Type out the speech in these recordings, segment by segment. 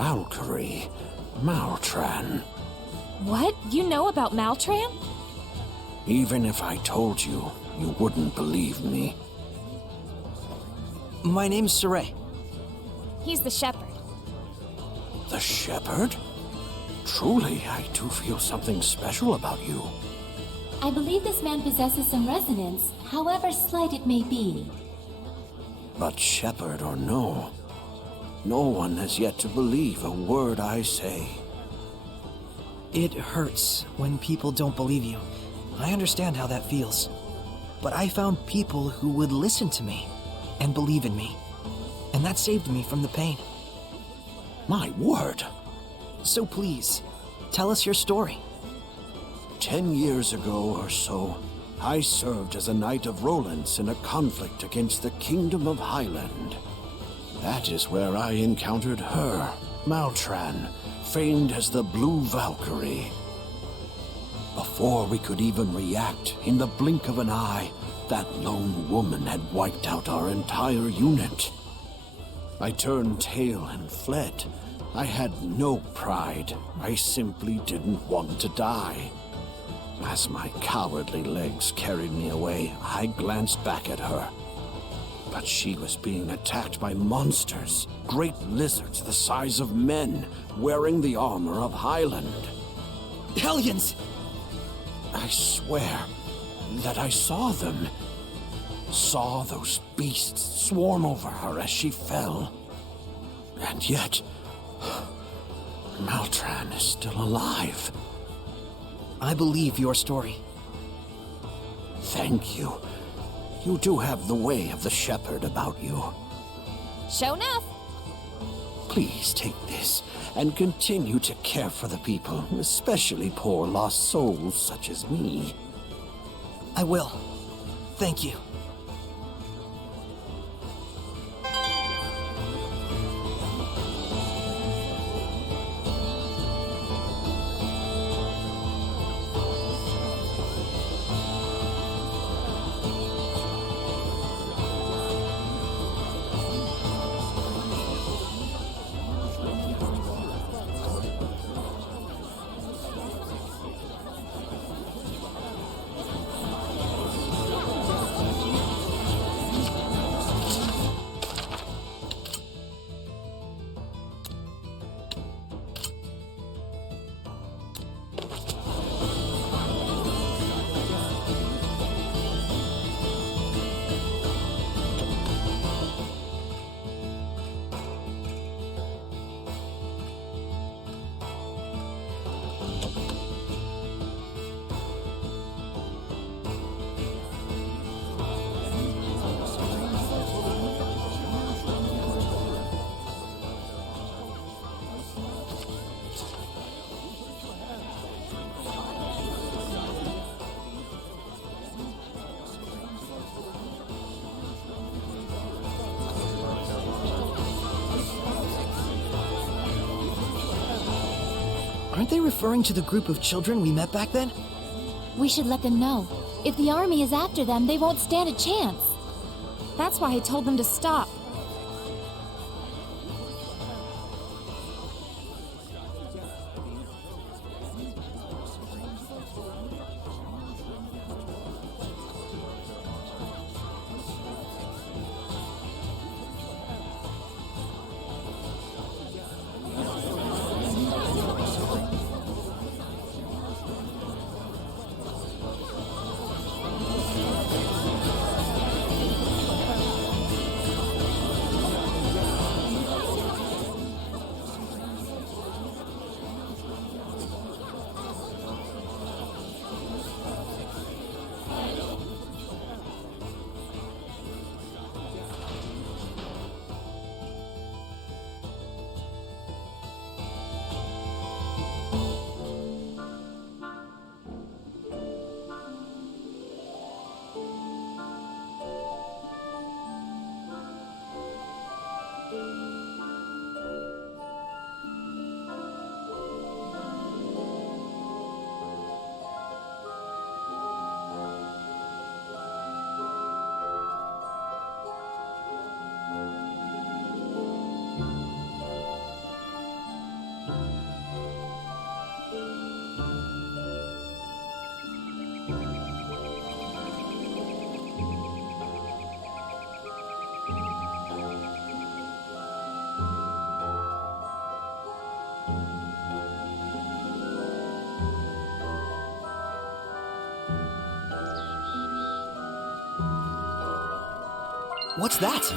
Valkyrie, Maltran. What? You know about Maltran? Even if I told you, you wouldn't believe me. My name's Saray. He's the shepherd. The shepherd? Truly, I do feel something special about you. I believe this man possesses some resonance, however slight it may be. But shepherd or no, no one has yet to believe a word I say. It hurts when people don't believe you. I understand how that feels. But I found people who would listen to me and believe in me. And that saved me from the pain. My word! So please, tell us your story. 10 years ago or so, I served as a Knight of Rollins in a conflict against the Kingdom of Highland. That is where I encountered her, Maltran, famed as the Blue Valkyrie. Before we could even react, in the blink of an eye, that lone woman had wiped out our entire unit. I turned tail and fled. I had no pride. I simply didn't want to die. As my cowardly legs carried me away, I glanced back at her. But she was being attacked by monsters, great lizards the size of men, wearing the armor of Highland. Hellions! I swear that I saw them. Saw those beasts swarm over her as she fell. And yet, Maltran is still alive. I believe your story. Thank you. You do have the way of the shepherd about you. Show enough. Please take this and continue to care for the people, especially poor lost souls such as me. I will. Thank you. Aren't they referring to the group of children we met back then? We should let them know. If the army is after them, they won't stand a chance. That's why I told them to stop. What's that?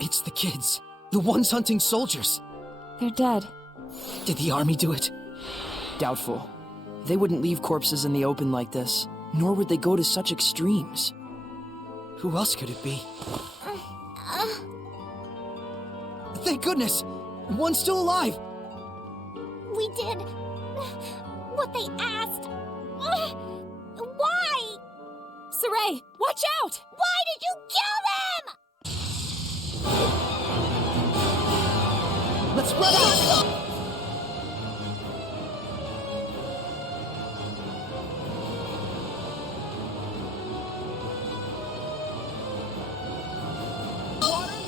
It's the kids. The ones hunting soldiers. They're dead. Did the army do it? Doubtful. They wouldn't leave corpses in the open like this, nor would they go to such extremes. Who else could it be? Thank goodness! One's still alive! We did what they asked. Why? Saray, watch out! Why did you kill them? Let's spread out!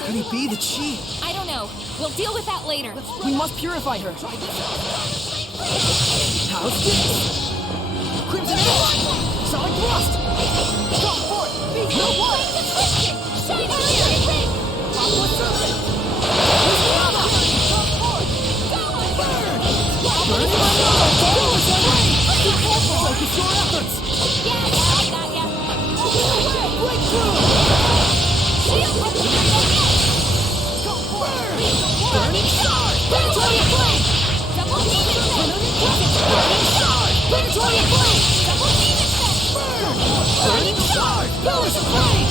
Could it be the Chi? I don't know. We'll deal with that later. We must purify her. How's this? Crimson Arrow! Sonic Thrust! Strong Force! Beat no one! Shine clear! Aqua Serpent! Lava! Burn! Burn! Focus your efforts! Yeah, I got ya. Breakthrough! Burning Star! Predatory Flame! Double Demon Set! Burning Star! Predatory Flame! Double Demon Set! Burn! Burning Star! Pillars of Flame!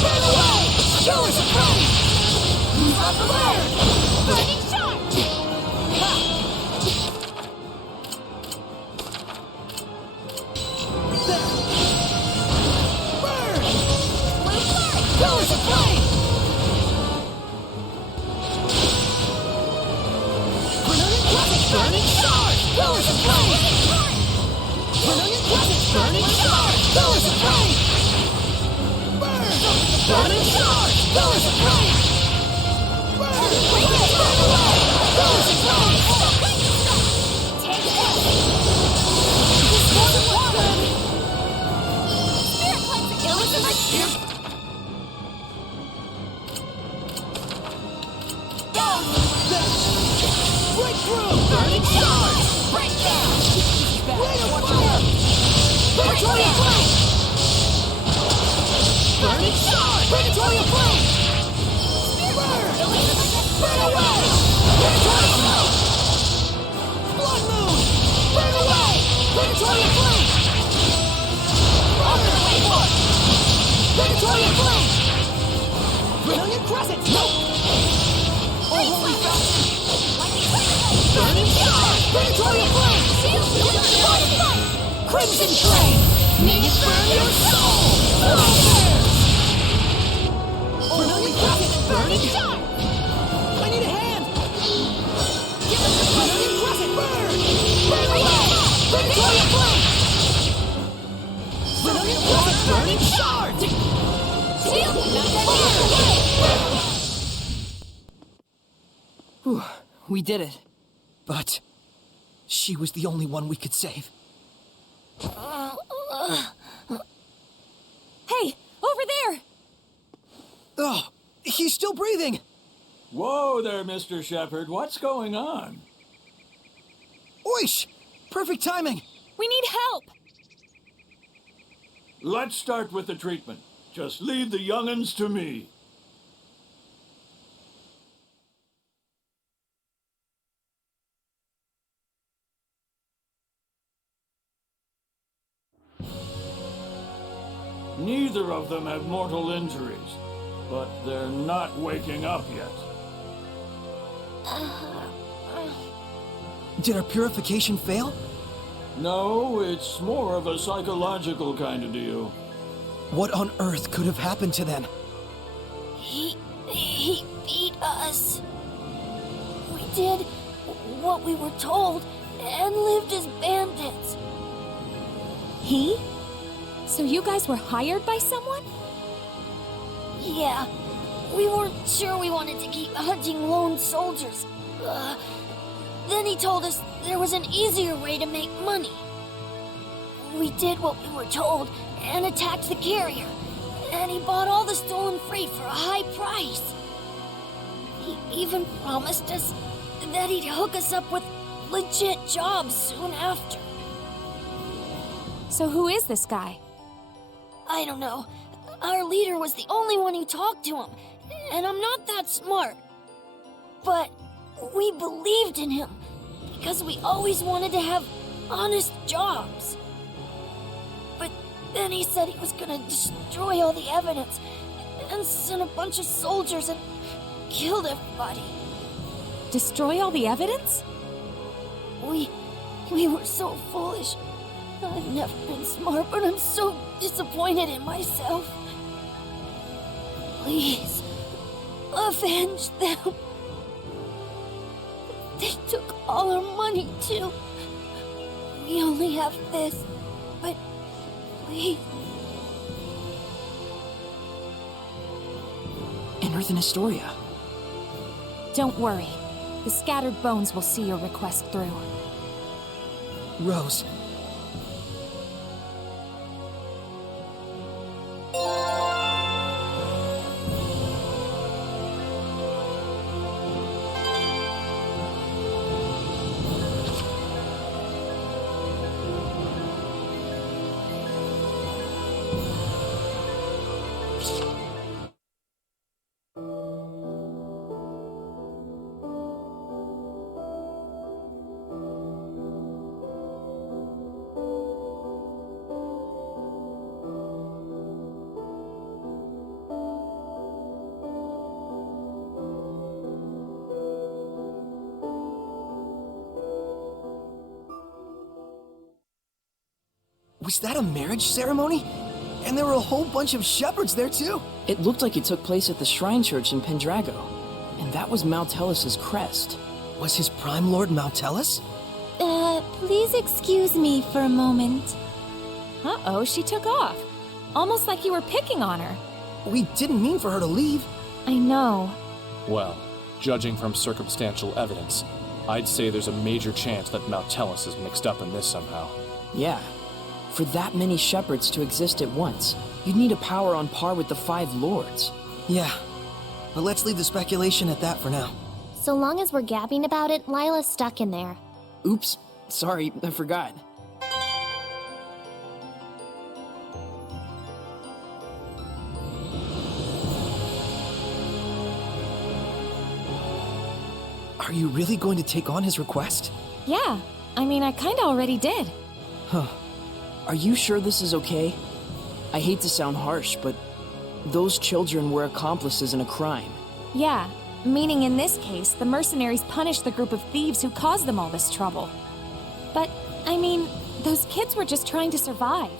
Burn away! Pillars of Flame! Move off the land! Burning Star! Pillars of Flame! Burning Star! Pillars of Flame! Burning Star! Pillars of Flame! Burn! Burning Star! Pillars of Flame! Burn! Burn away! Pillars of Flame! Take this! This wasn't water! Spirit cleansing! Illusion! Breakthrough! Burning Star! Breakdown! Ray of Fire! Predatory Flame! Burning Star! Predatory Flame! Burn! Burn away! Predatory Flame! Blood Moon! Burn away! Predatory Flame! Burn away! Predatory Flame! Brilliant Crescent! Nope! Oh, holy fountain! Burning Star! Predatory Flame! Crimson Flame! May it burn your soul! Brilliant Crescent! Burning Star! I need a hand! Give us the Brilliant Crescent! Burn! Burn away! Predatory Flame! Brilliant Crescent! Burning Star! Whew, we did it. But she was the only one we could save. Hey, over there! Oh, he's still breathing! Whoa there, Mr. Shepard. What's going on? Oish! Perfect timing! We need help! Let's start with the treatment. Just leave the young'uns to me. Neither of them have mortal injuries, but they're not waking up yet. Did our purification fail? No, it's more of a psychological kind of deal. What on earth could have happened to them? He beat us. We did what we were told and lived as bandits. He? So you guys were hired by someone? Yeah, we weren't sure we wanted to keep hunting lone soldiers. Then he told us there was an easier way to make money. We did what we were told and attacked the carrier. And he bought all the stolen freight for a high price. He even promised us that he'd hook us up with legit jobs soon after. So who is this guy? I don't know. Our leader was the only one who talked to him, and I'm not that smart. But we believed in him because we always wanted to have honest jobs. But then he said he was gonna destroy all the evidence and send a bunch of soldiers and killed everybody. Destroy all the evidence? We were so foolish. I've never been smart, but I'm so disappointed in myself. Please, avenge them. They took all our money, too. We only have this, but please. Unearth in Historia. Don't worry. The scattered bones will see your request through. Rose. Was that a marriage ceremony? And there were a whole bunch of shepherds there too. It looked like it took place at the Shrine Church in Pendrago. And that was Mountellus' crest. Was his Prime Lord Mountellus? Please excuse me for a moment. Uh-oh, she took off. Almost like you were picking on her. We didn't mean for her to leave. I know. Well, judging from circumstantial evidence, I'd say there's a major chance that Mountellus is mixed up in this somehow. Yeah. For that many shepherds to exist at once, you'd need a power on par with the 5 lords. Yeah. But let's leave the speculation at that for now. So long as we're gabbing about it, Lila's stuck in there. Oops. Sorry, I forgot. Are you really going to take on his request? Yeah. I mean, I kinda already did. Huh. Are you sure this is okay? I hate to sound harsh, but those children were accomplices in a crime. Yeah. Meaning in this case, the mercenaries punished the group of thieves who caused them all this trouble. But, I mean, those kids were just trying to survive.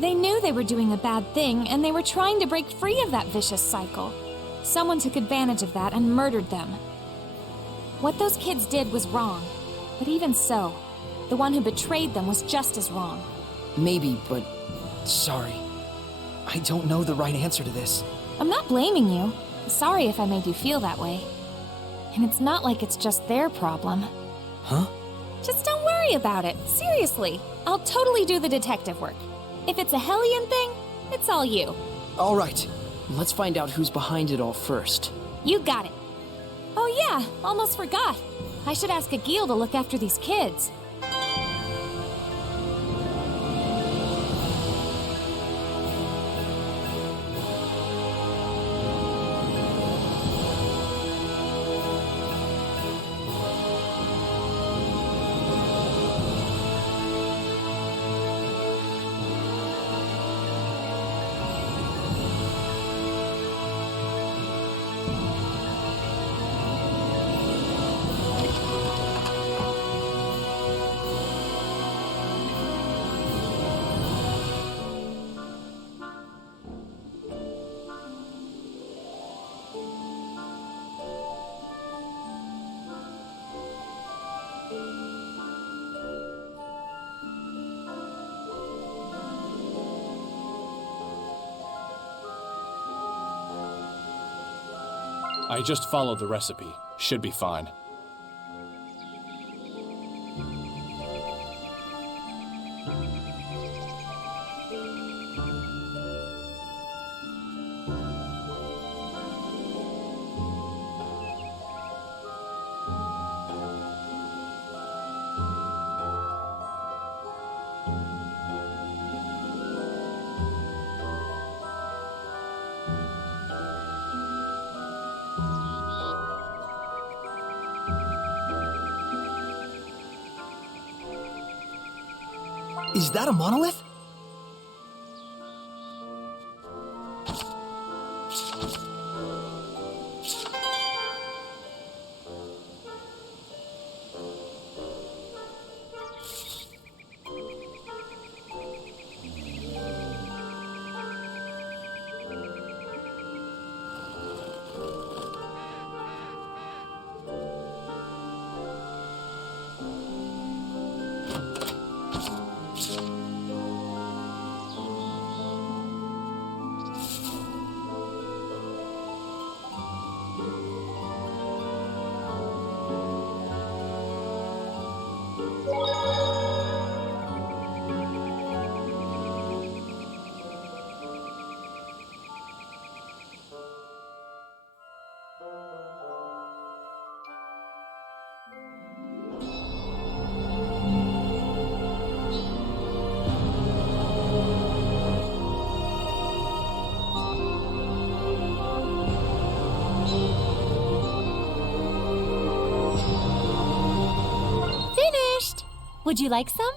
They knew they were doing a bad thing, and they were trying to break free of that vicious cycle. Someone took advantage of that and murdered them. What those kids did was wrong. But even so, the one who betrayed them was just as wrong. Maybe, but Sorry. I don't know the right answer to this. I'm not blaming you. Sorry if I made you feel that way. And it's not like it's just their problem. Huh? Just don't worry about it. Seriously, I'll totally do the detective work. If it's a Hellion thing, it's all you. All right. let's find out who's behind it all first. You got it. Oh yeah, almost forgot. I should ask Agil to look after these kids. I just followed the recipe. Should be fine. Is that a monolith? Finished! Would you like some?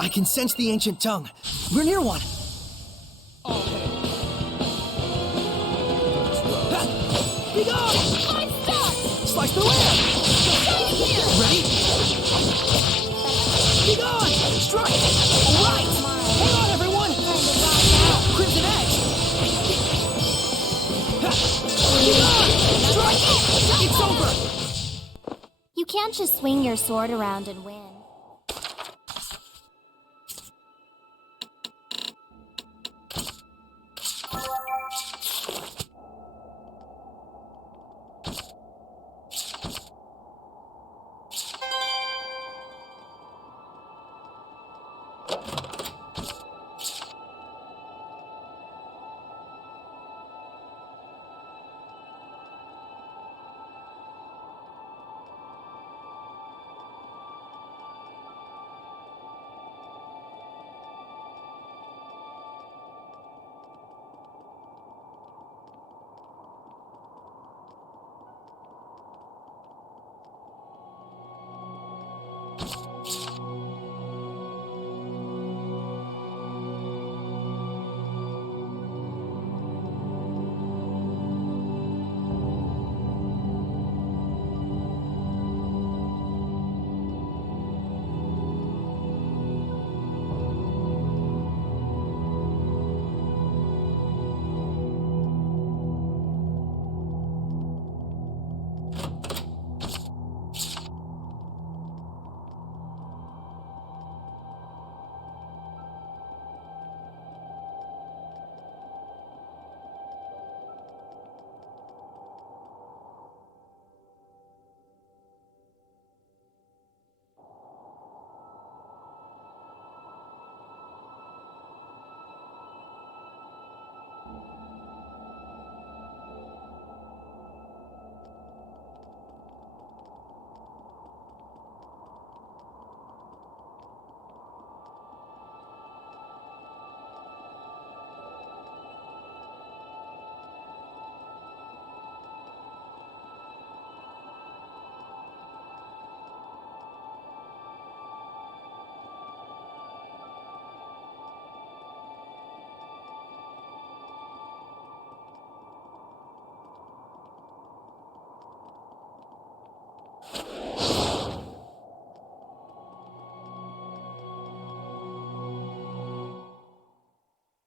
I can sense the ancient tongue. We're near one. Be gone! I'm stuck! Slice the air! Ready? Be gone! Strike! All right! Hang on, everyone! Crimson Edge! Be gone! Strike! It's over! You can't just swing your sword around and win.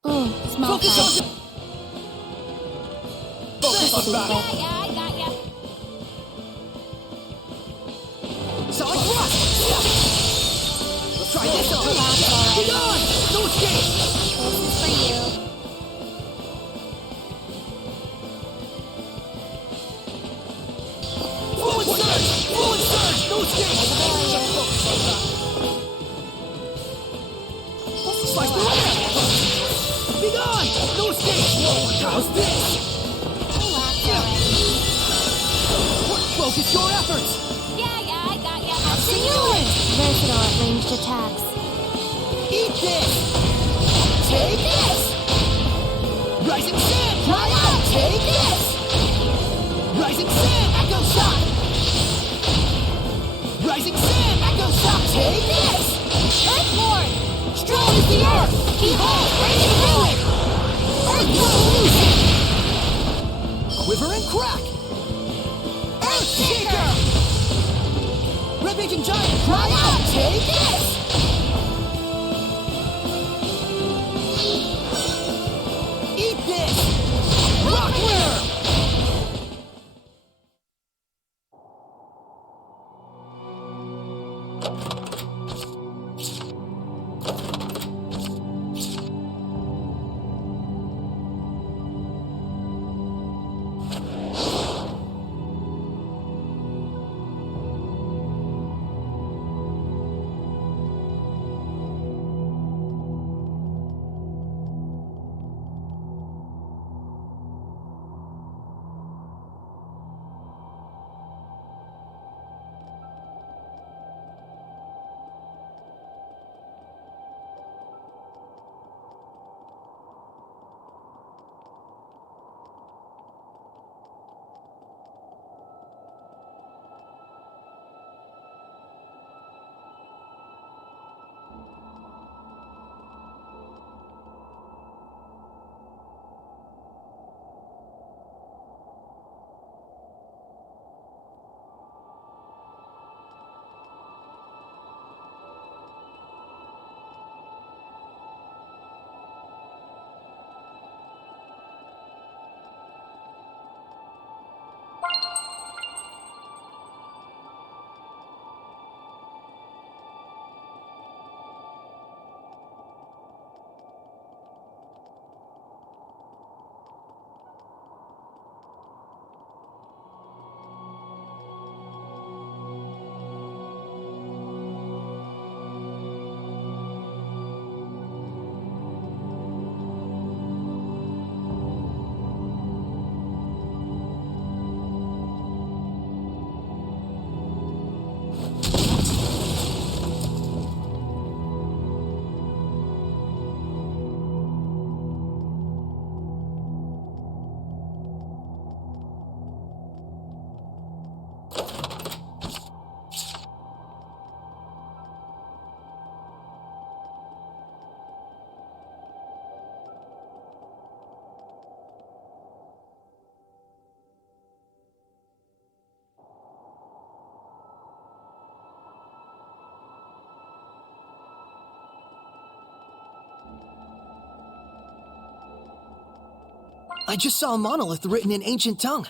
Ooh, small Focus fight. Focus on battle! Yeah, I got ya. Solid thrust! Let's try this on! Be gone! No escape! This is for you. Forward surge! Forward surge! No escape! Slice the air! Be gone! No escape! How's this? Focus your efforts! Yeah, I got ya. Absolutely! Versatile at ranged attacks. Eat this! Take this! Rising Sand! Try out! Take this! Rising Sand! Echo Shock! Rising Sand! Echo Shock! Take this! Earthborn! Strong as the earth! Behold! Ready to ruin! Earthborn! Quiver and crack! Earthshaker! Ravaging Giant! Try out! Take this! Eat this! Rockler! I just saw a monolith written in ancient tongue.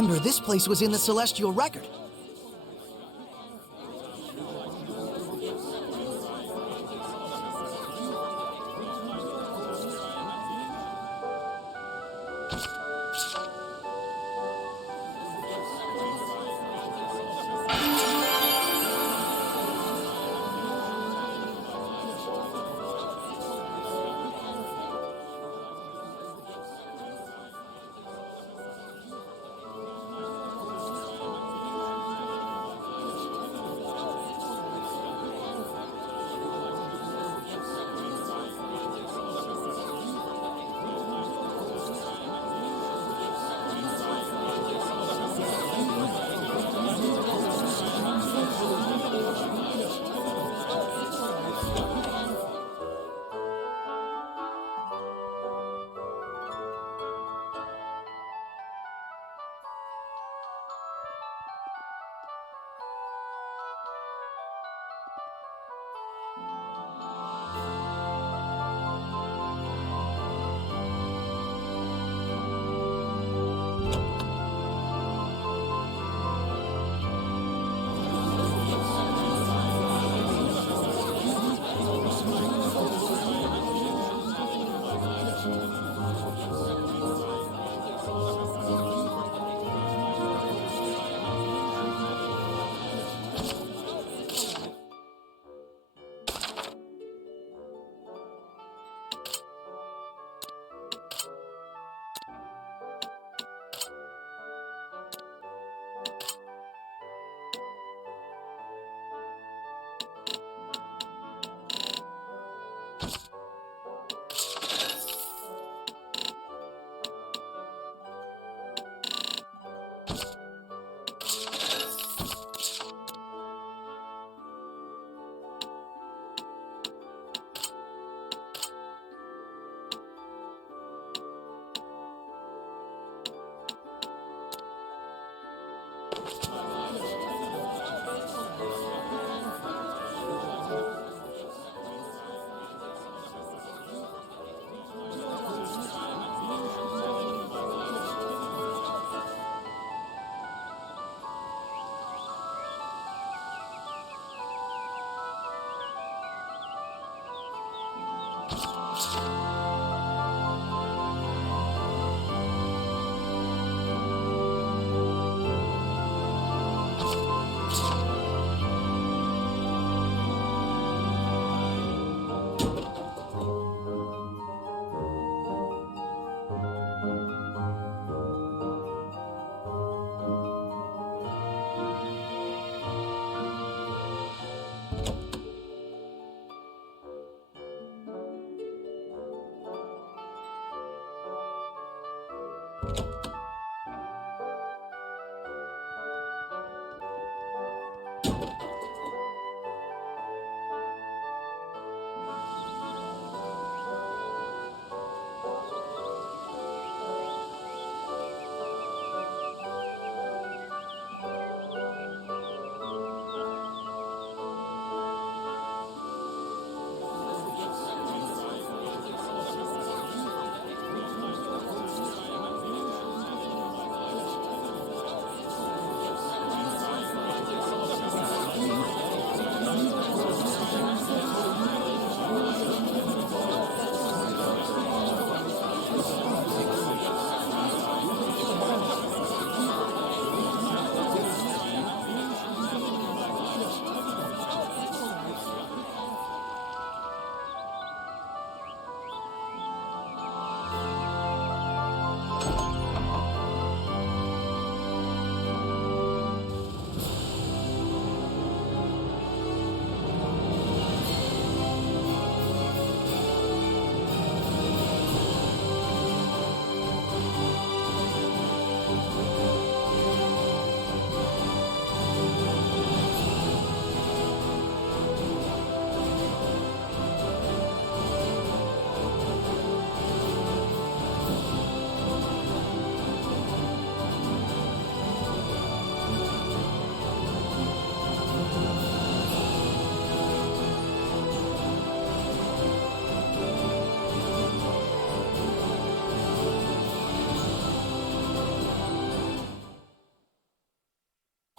remember this place was in the Celestial Record.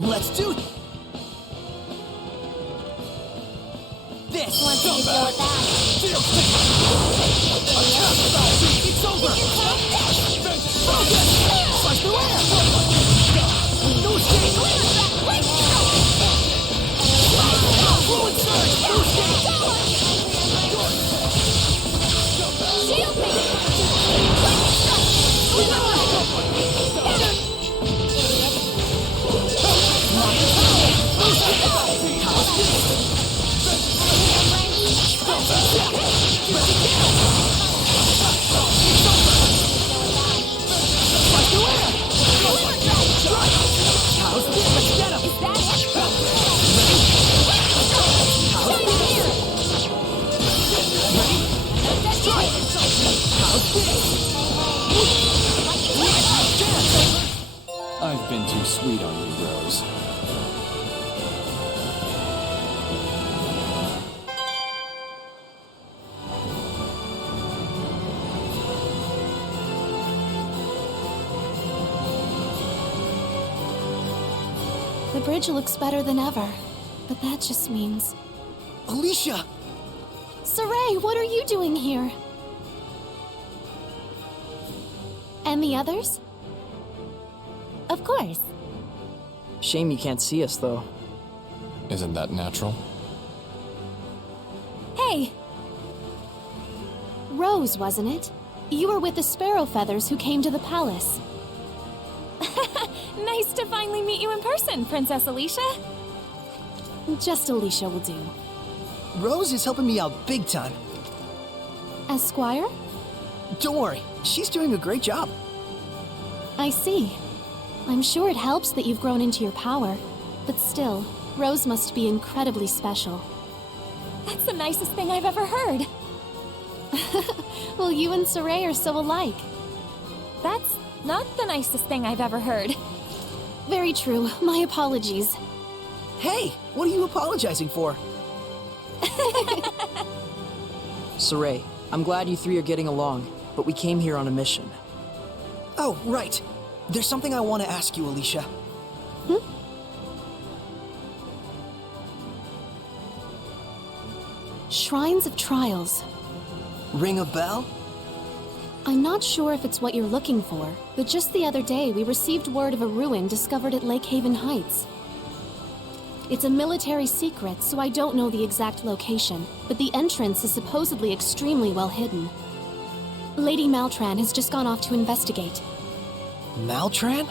Let's do this! Once you deal with that. It's over! Flush the air! No escape! Fluid surge! No escape! Shield me! I've been too sweet on you, Rose. The bridge looks better than ever, but that just means... Alicia! Saray, what are you doing here? And the others? Of course. Shame you can't see us, though. Isn't that natural? Hey! Rose, wasn't it? You were with the Sparrow Feathers who came to the palace. Nice to finally meet you in person, Princess Alicia. Just Alicia will do. Rose is helping me out big time. As Squire? Don't worry, she's doing a great job. I see. I'm sure it helps that you've grown into your power, but still, Rose must be incredibly special. That's the nicest thing I've ever heard. Well, you and Saray are so alike. That's not the nicest thing I've ever heard. Very true. My apologies. Hey, what are you apologizing for? Saray, I'm glad you three are getting along, but we came here on a mission. Oh, right. There's something I want to ask you, Alicia. Shrines of Trials. Ring a bell? I'm not sure if it's what you're looking for, but just the other day we received word of a ruin discovered at Lake Haven Heights. It's a military secret, so I don't know the exact location, but the entrance is supposedly extremely well hidden. Lady Maltran has just gone off to investigate. Maltran?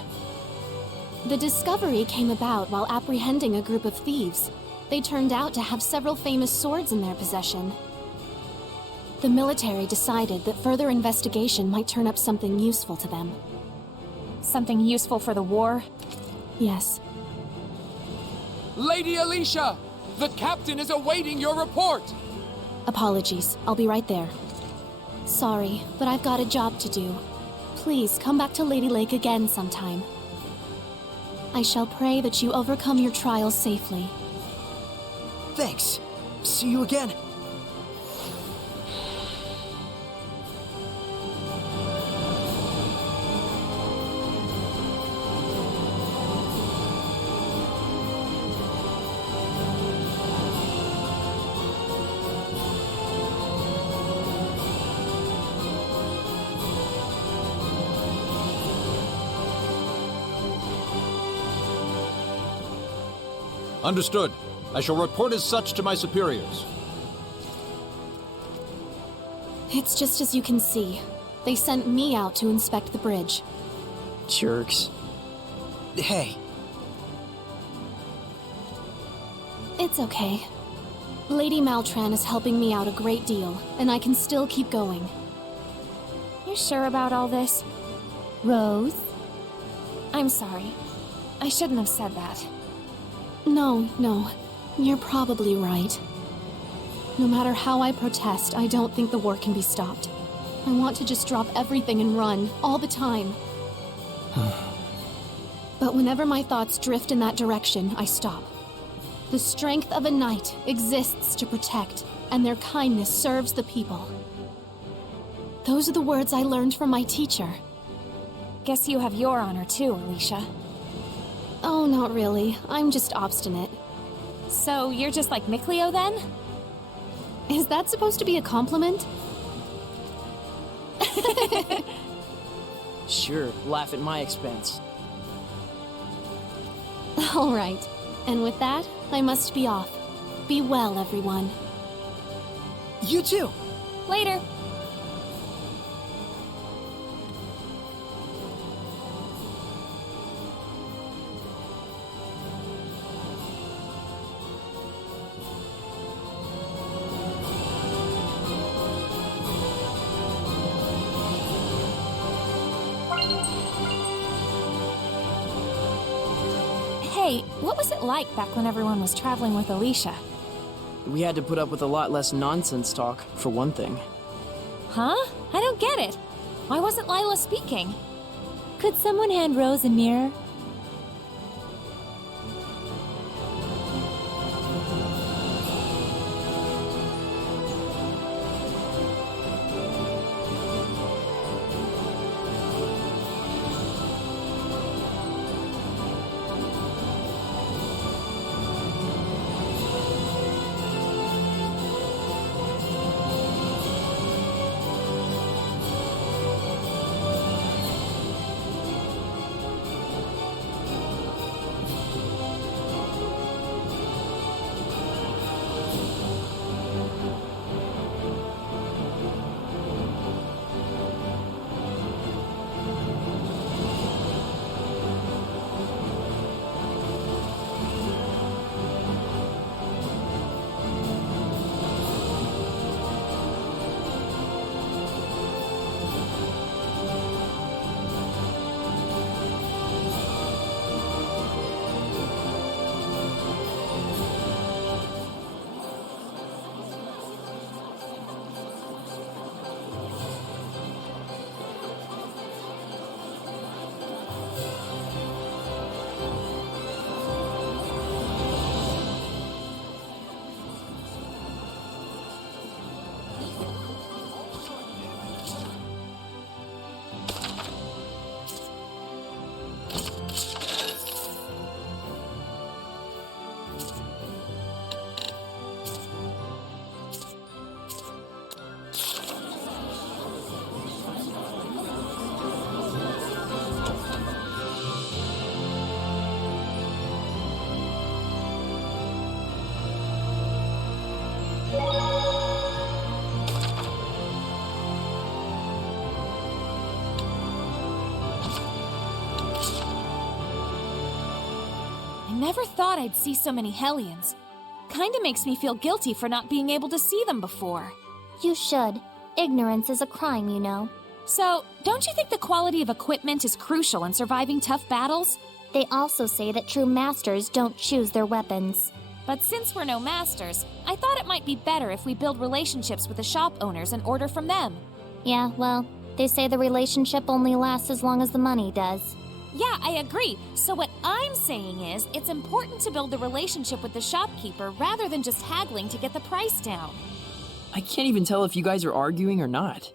The discovery came about while apprehending a group of thieves. They turned out to have several famous swords in their possession. The military decided that further investigation might turn up something useful to them. Something useful for the war? Yes. Lady Alicia! The captain is awaiting your report! Apologies. I'll be right there. Sorry, but I've got a job to do. Please come back to Lady Lake again sometime. I shall pray that you overcome your trials safely. Thanks. See you again. Understood. I shall report as such to my superiors. It's just as you can see. They sent me out to inspect the bridge. Jerks. Hey, It's okay. Lady Maltran is helping me out a great deal, and I can still keep going. You sure about all this? Rose? I'm sorry. I shouldn't have said that. No. You're probably right. No matter how I protest, I don't think the war can be stopped. I want to just drop everything and run, all the time. But whenever my thoughts drift in that direction, I stop. The strength of a knight exists to protect, and their kindness serves the people. Those are the words I learned from my teacher. Guess you have your honor too, Alicia. Oh, not really. I'm just obstinate. So you're just like Mikleo then? Is that supposed to be a compliment? Sure, laugh at my expense. All right. And with that, I must be off. Be well, everyone. You too! Later. Hey, what was it like back when everyone was traveling with Alicia? We had to put up with a lot less nonsense talk, for one thing. Huh? I don't get it. Why wasn't Lila speaking? Could someone hand Rose a mirror? I never thought I'd see so many Hellions. Kinda makes me feel guilty for not being able to see them before. You should. Ignorance is a crime, you know. So, don't you think the quality of equipment is crucial in surviving tough battles? They also say that true masters don't choose their weapons. But since we're no masters, I thought it might be better if we build relationships with the shop owners and order from them. Yeah, well, they say the relationship only lasts as long as the money does. Yeah, I agree. So what I'm saying is, it's important to build the relationship with the shopkeeper rather than just haggling to get the price down. I can't even tell if you guys are arguing or not.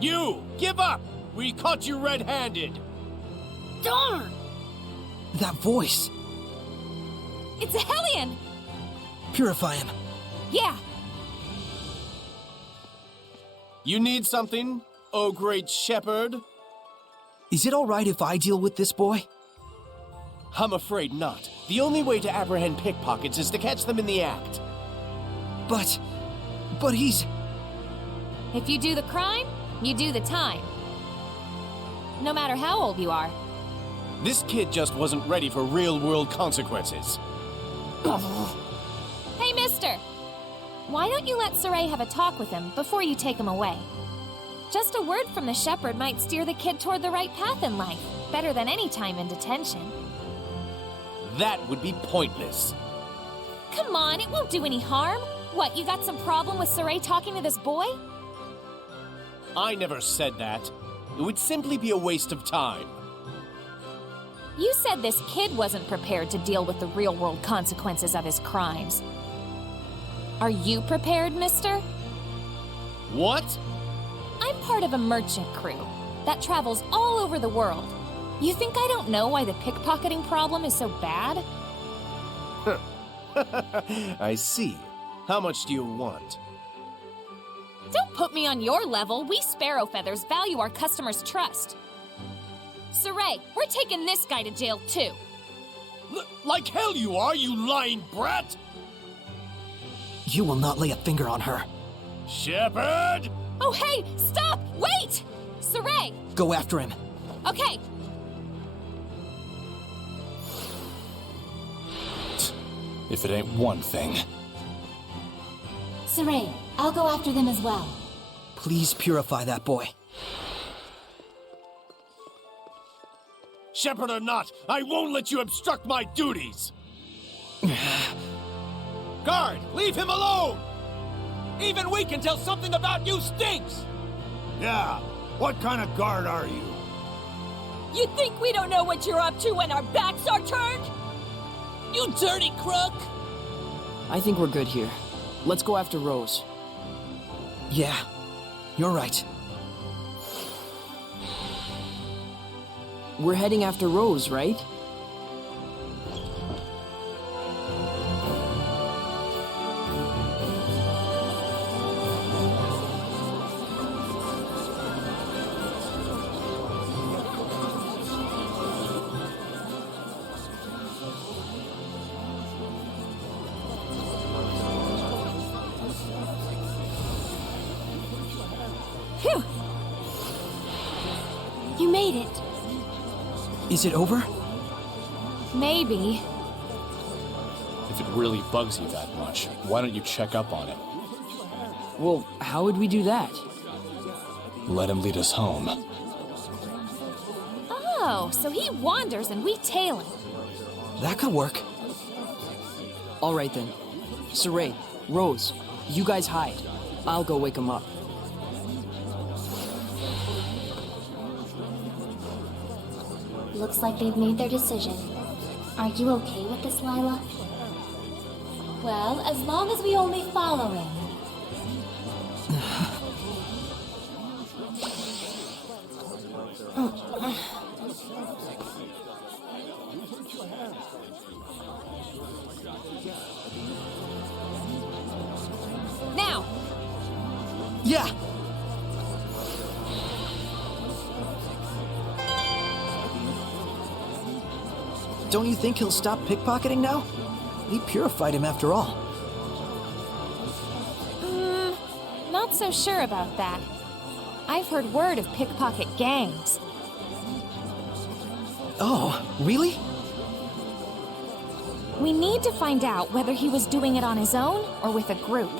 You! Give up! We caught you red-handed! Darn! That voice! It's a Hellion! Purify him. Yeah, You need something, oh great shepherd? Is it alright if I deal with this boy? I'm afraid not. The only way to apprehend pickpockets is to catch them in the act. But he's... if you do the crime, you do the time. No matter how old you are. This kid just wasn't ready for real-world consequences. Hey, mister! Why don't you let Saray have a talk with him before you take him away? Just a word from the shepherd might steer the kid toward the right path in life, better than any time in detention. That would be pointless. Come on, it won't do any harm. What, you got some problem with Saray talking to this boy? I never said that. It would simply be a waste of time. You said this kid wasn't prepared to deal with the real-world consequences of his crimes. Are you prepared, mister? What? I'm part of a merchant crew that travels all over the world. You think I don't know why the pickpocketing problem is so bad? I see. How much do you want? Don't put me on your level. We Sparrow Feathers value our customers' trust. Saray, we're taking this guy to jail too. Like hell you are, you lying brat! You will not lay a finger on her. Shepherd! Oh hey, stop! Wait! Saray! Go after him. Okay. If it ain't one thing. Saray, I'll go after them as well. Please purify that boy. Shepherd or not, I won't let you obstruct my duties! Guard, leave him alone! Even we can tell something about you stinks! Yeah, what kind of guard are you? You think we don't know what you're up to when our backs are turned? You dirty crook! I think we're good here. Let's go after Rose. Yeah, you're right. We're heading after Rose, right? Phew! You made it. Is it over? Maybe. If it really bugs you that much, why don't you check up on it? Well, how would we do that? Let him lead us home. Oh, so he wanders and we tail him. That could work. All right then. Saray, Rose, you guys hide. I'll go wake him up. Looks like they've made their decision. Are you okay with this, Lila? Well, as long as we only follow him. Now! Yeah! Don't you think he'll stop pickpocketing now? We purified him after all. Not so sure about that. I've heard word of pickpocket gangs. Oh, really? We need to find out whether he was doing it on his own or with a group.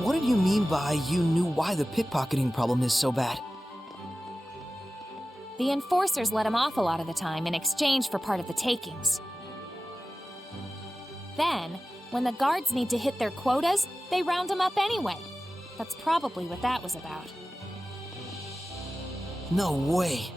What did you mean by you knew why the pickpocketing problem is so bad? The enforcers let him off a lot of the time in exchange for part of the takings. Then, when the guards need to hit their quotas, they round him up anyway. That's probably what that was about. No way.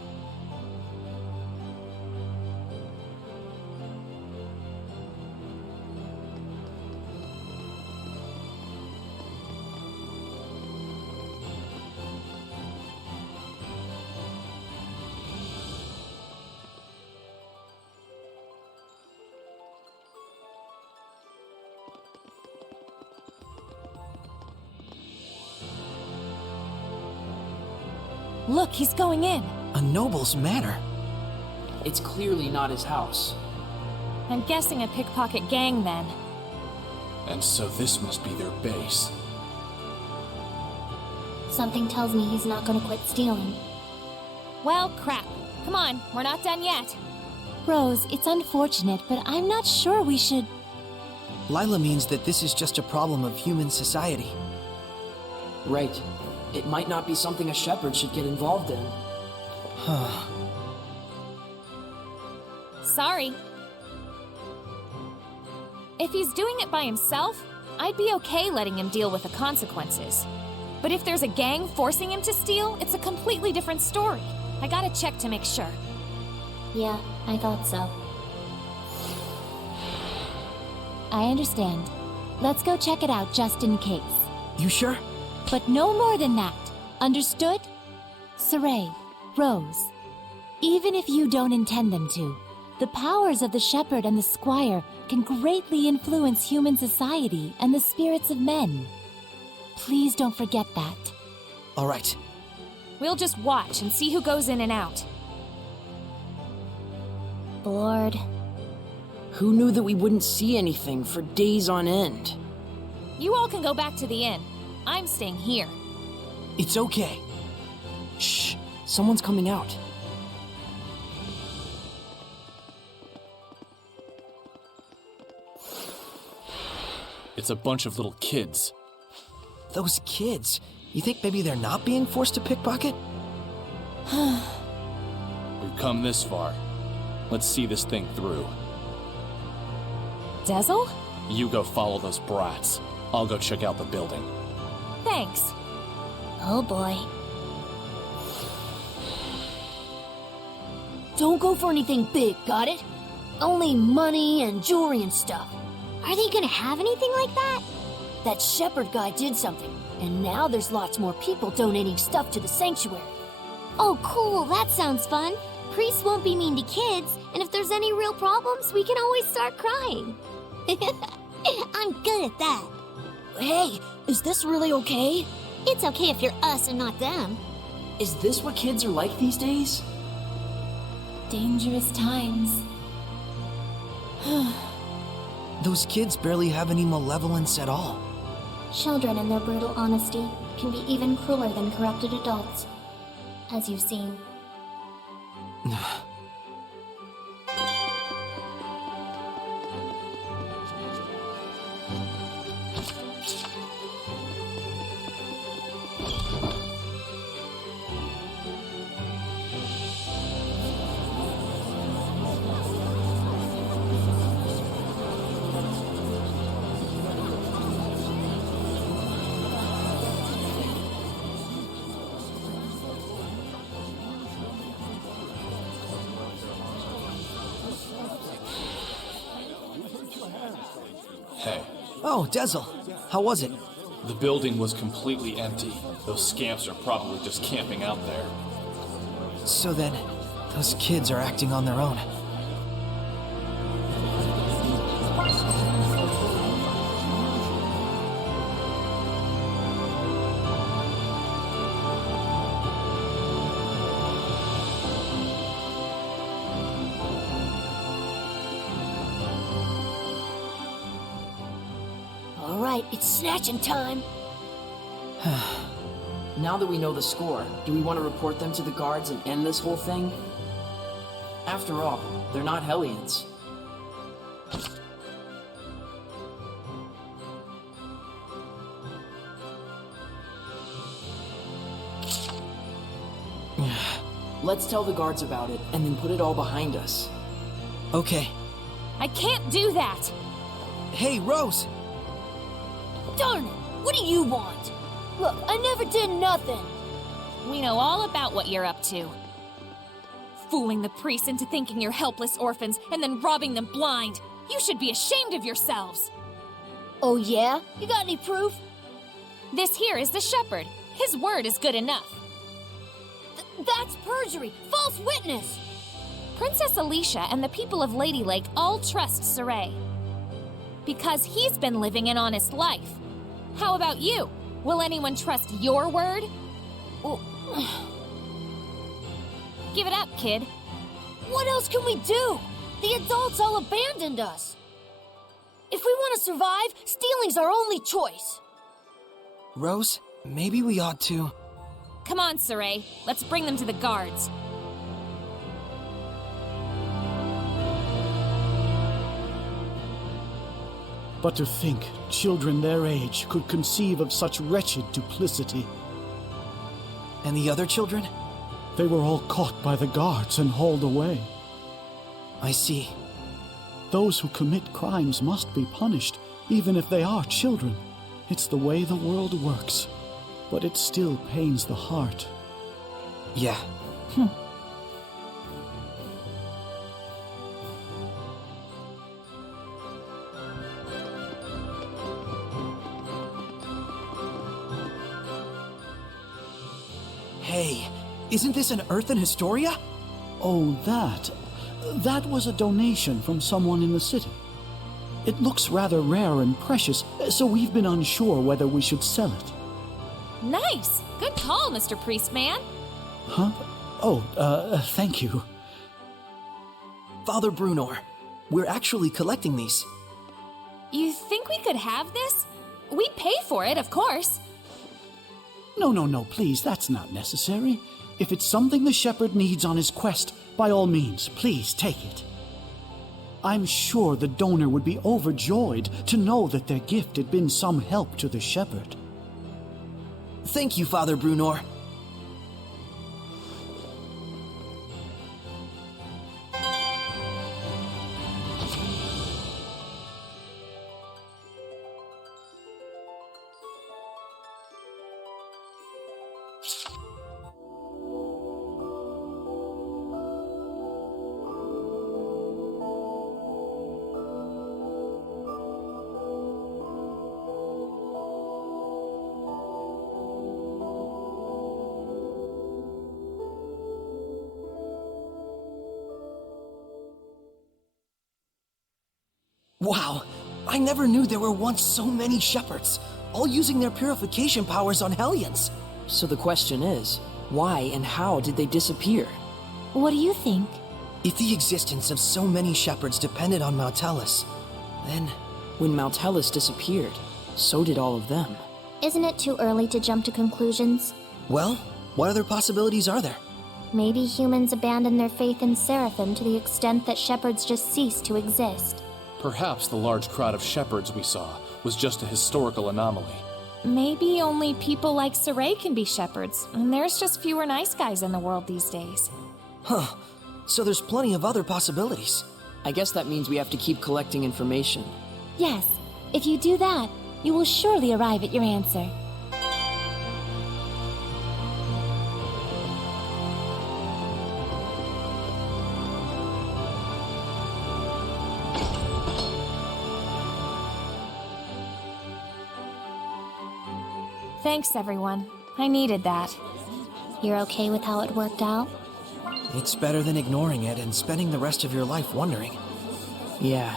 Look, he's going in. A noble's manor. It's clearly not his house. I'm guessing a pickpocket gang then. And so this must be their base. Something tells me he's not gonna quit stealing. Well, crap. Come on, we're not done yet. Rose, it's unfortunate, but I'm not sure we should... Lila means that this is just a problem of human society. Right. It might not be something a shepherd should get involved in. Sorry. If he's doing it by himself, I'd be okay letting him deal with the consequences. But if there's a gang forcing him to steal, it's a completely different story. I gotta check to make sure. Yeah, I thought so. I understand. Let's go check it out just in case. You sure? But no more than that. Understood? Saray, Rose, even if you don't intend them to, the powers of the shepherd and the squire can greatly influence human society and the spirits of men. Please don't forget that. All right. We'll just watch and see who goes in and out. Bored. Who knew that we wouldn't see anything for days on end? You all can go back to the inn. I'm staying here. It's okay. Shh! Someone's coming out. It's a bunch of little kids. Those kids. You think maybe they're not being forced to pickpocket? We've come this far. Let's see this thing through. Dezel? You go follow those brats. I'll go check out the building. Thanks. Oh boy. Don't go for anything big, got it? Only money and jewelry and stuff. Are they gonna have anything like that? That shepherd guy did something, and now there's lots more people donating stuff to the sanctuary. Oh, cool, that sounds fun. Priests won't be mean to kids, and if there's any real problems, we can always start crying. I'm good at that. Hey, is this really okay? It's okay if you're us and not them. Is this what kids are like these days? Dangerous times. Those kids barely have any malevolence at all. Children and their brutal honesty can be even crueler than corrupted adults, as you've seen. Hey, Oh, Dezel. How was it? the building was completely empty. Those scamps are probably just camping out there. So then, those kids are acting on their own. All right, it's snatching time. Now that we know the score, do we want to report them to the guards and end this whole thing? After all, they're not Hellions. Let's tell the guards about it, and then put it all behind us. Okay. I can't do that! Hey, Rose! Darn it! What do you want? Look, I never did nothing. We know all about what you're up to. Fooling the priests into thinking you're helpless orphans and then robbing them blind. You should be ashamed of yourselves. Oh yeah? You got any proof? This here is the shepherd. His word is good enough. That's perjury! False witness! Princess Alicia and the people of Lady Lake all trust Saray. Because he's been living an honest life. How about you? Will anyone trust your word? Give it up, kid. What else can we do? The adults all abandoned us. If we want to survive, stealing's our only choice. Rose, maybe we ought to... Come on, Saray. Let's bring them to the guards. But to think children their age could conceive of such wretched duplicity. And the other children? They were all caught by the guards and hauled away. I see. Those who commit crimes must be punished, even if they are children. It's the way the world works. But it still pains the heart. Yeah. Hey, isn't this an earthen Historia? Oh, that was a donation from someone in the city. It looks rather rare and precious, so we've been unsure whether we should sell it. Nice! Good call, Mr. Priestman. Huh? Oh, thank you. Father Brunor, we're actually collecting these. You think we could have this? We'd pay for it, of course. No, please, that's not necessary. If it's something the shepherd needs on his quest, by all means, please take it. I'm sure the donor would be overjoyed to know that their gift had been some help to the shepherd. Thank you, Father Brunor. Wow, I never knew there were once so many shepherds, all using their purification powers on Hellions. So the question is, why and how did they disappear? What do you think? If the existence of so many shepherds depended on Mautellus, then... When Mautellus disappeared, so did all of them. Isn't it too early to jump to conclusions? Well, what other possibilities are there? Maybe humans abandoned their faith in Seraphim to the extent that shepherds just ceased to exist. Perhaps the large crowd of shepherds we saw was just a historical anomaly. Maybe only people like Saray can be shepherds, and there's just fewer nice guys in the world these days. Huh. So there's plenty of other possibilities. I guess that means we have to keep collecting information. Yes, if you do that, you will surely arrive at your answer. Thanks, everyone. I needed that. You're okay with how it worked out? It's better than ignoring it and spending the rest of your life wondering. Yeah.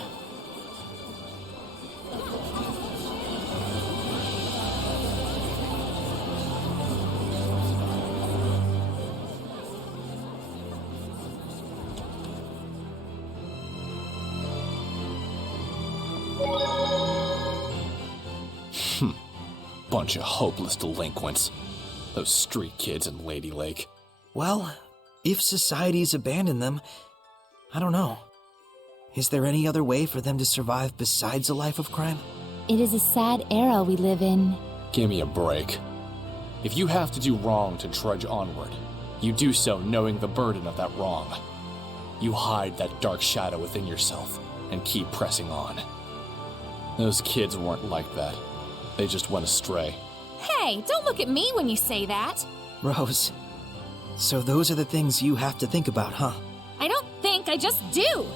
Bunch of hopeless delinquents. Those street kids in Lady Lake. Well, if society's abandoned them, I don't know. Is there any other way for them to survive besides a life of crime? It is a sad era we live in. Give me a break. If you have to do wrong to trudge onward, You do so knowing the burden of that wrong. You hide that dark shadow within yourself and keep pressing on. Those kids weren't like that. They just went astray. Hey, don't look at me when you say that. Rose, so those are the things you have to think about, huh? I don't think, I just do.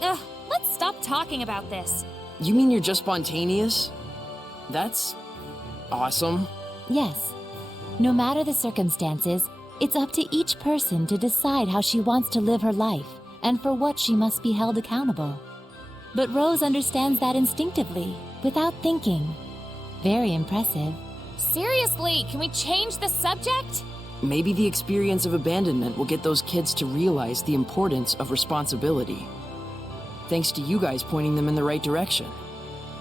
Ugh, let's stop talking about this. You mean you're just spontaneous? That's awesome. Yes. No matter the circumstances, it's up to each person to decide how she wants to live her life and for what she must be held accountable. But Rose understands that instinctively, without thinking. Very impressive. Seriously, can we change the subject? Maybe the experience of abandonment will get those kids to realize the importance of responsibility. Thanks to you guys pointing them in the right direction.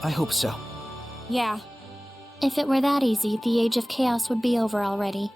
I hope so. Yeah. If it were that easy, the Age of Chaos would be over already.